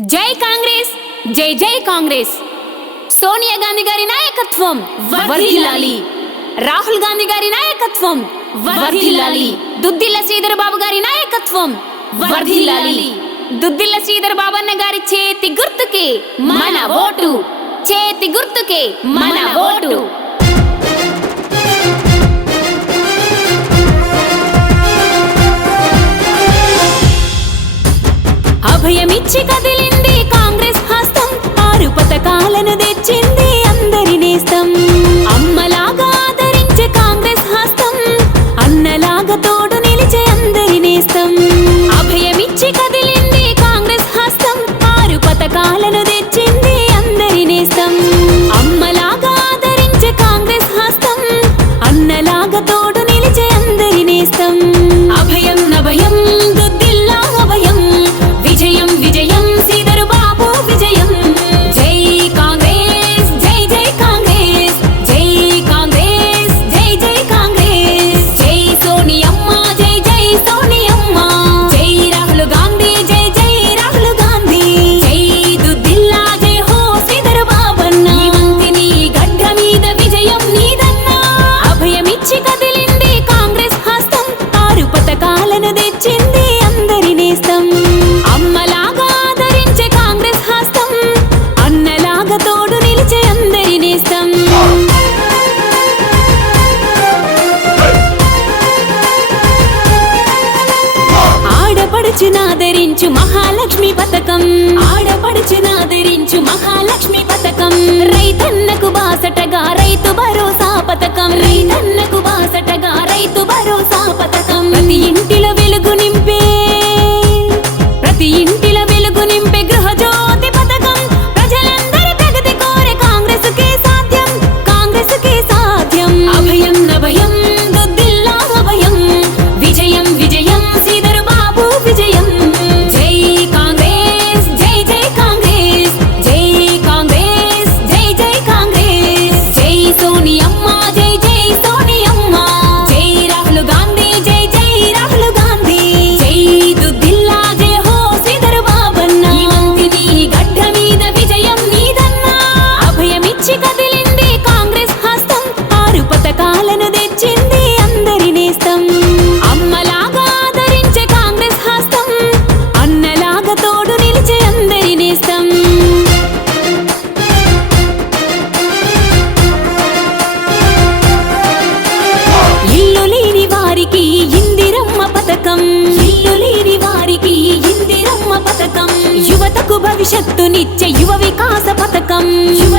జై కాంగ్రెస్ జై జై కాంగ్రెస్. సోనియా గాంధీ గారి నాయకత్వం వర్ధిల్లాలి. రాహుల్ గాంధీ గారి నాయకత్వం వర్ధిల్లాలి. దుద్దిల్ల శ్రీధర్ బాబు గారి నాయకత్వం వర్ధిల్లాలి. దుద్దిల్ల శ్రీధర్ బాబన్న గారి చేతి గుర్తుకి మన ఓటు. చేతి గుర్తుకి మన ఓటు. అభయమిచ్చి కదిలింది కాంగ్రెస్ హస్తం. ఆరు పథకాలను తెచ్చింది అందరి నేస్తం. అమ్మలాగా ఆదరించే కాంగ్రెస్ హస్తం. అన్నలాగా తోడు నిలిచే అందరి నేస్తం. అభయమిచ్చి కదిలింది కాంగ్రెస్ హస్తం. ఆరు పథకాలను పథకం. ఆడపడుచునా ధరించు మహాలక్ష్మి పథకం. రైతన్నకు బాసటగా రైతు భరోసా పథకం. రైతన్నకు బాసటగా రైతు భరోసా పథకం. ప్రతి ఇంటిలో వెలుగు నింపే ప్రతి ఇంటిలో వెలుగు భవిష్యత్తునిచ్చే యువ వికాస పథకం. యువ